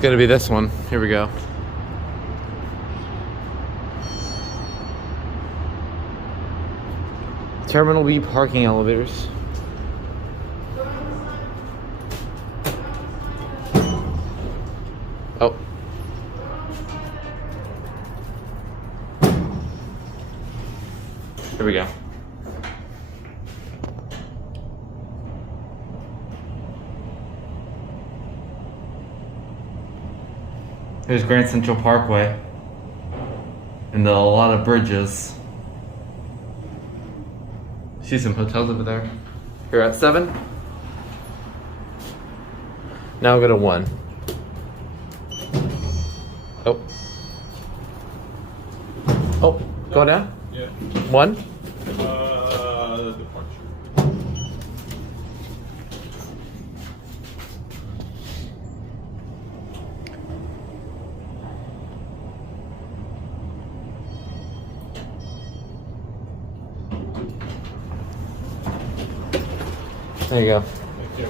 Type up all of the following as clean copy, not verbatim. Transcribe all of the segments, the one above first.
gonna be this one. Here we go. Terminal B parking elevators. Oh. Here we go. Here's Grand Central Parkway. And a lot of bridges. See some hotels over there. Here at 7. Now we'll go to 1. Oh. Oh, go down? Yeah. 1? Departure. There you go. Thank you.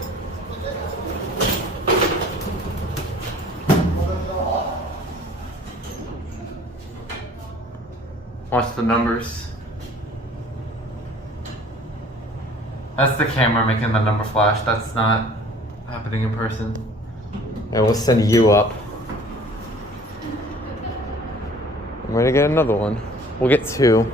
Watch the numbers. That's the camera making the number flash. That's not happening in person. And we'll send you up. I'm ready to get another one. We'll get 2.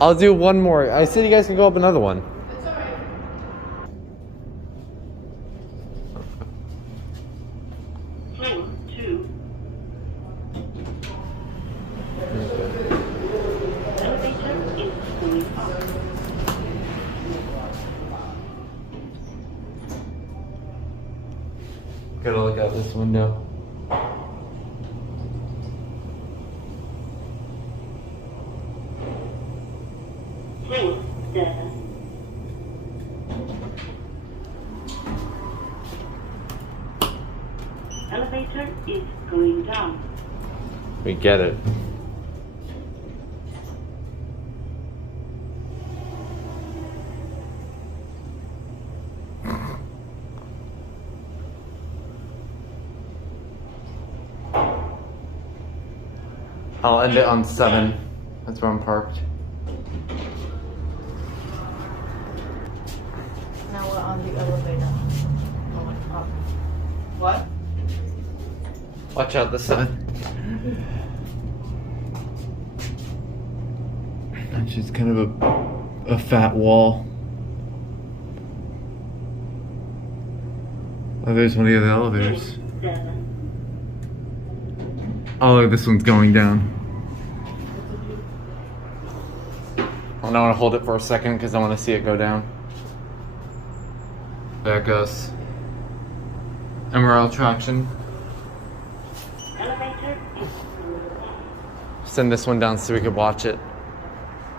I'll do one more. I said you guys can go up another one. It's alright. Floor 2. Elevator is going up. Gotta look out this window. Floor 7. Elevator is going down. We get it. I'll end it on 7. That's where I'm parked. Now we're on the elevator. Going up. What? Watch out this side. That's just kind of a fat wall. Oh, there's one of the other elevators. 7. Oh, look, this one's going down. I want to hold it for a second because I want to see it go down. There it goes. MRL Traction. Elevator is Send this one down so we could watch it.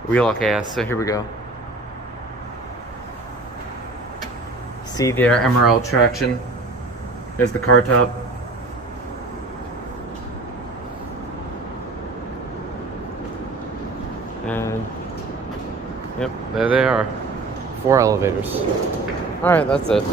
Wheel AS, so here we go. See there, MRL Traction. There's the car top. And yep, there they are. 4 elevators. Alright, that's it.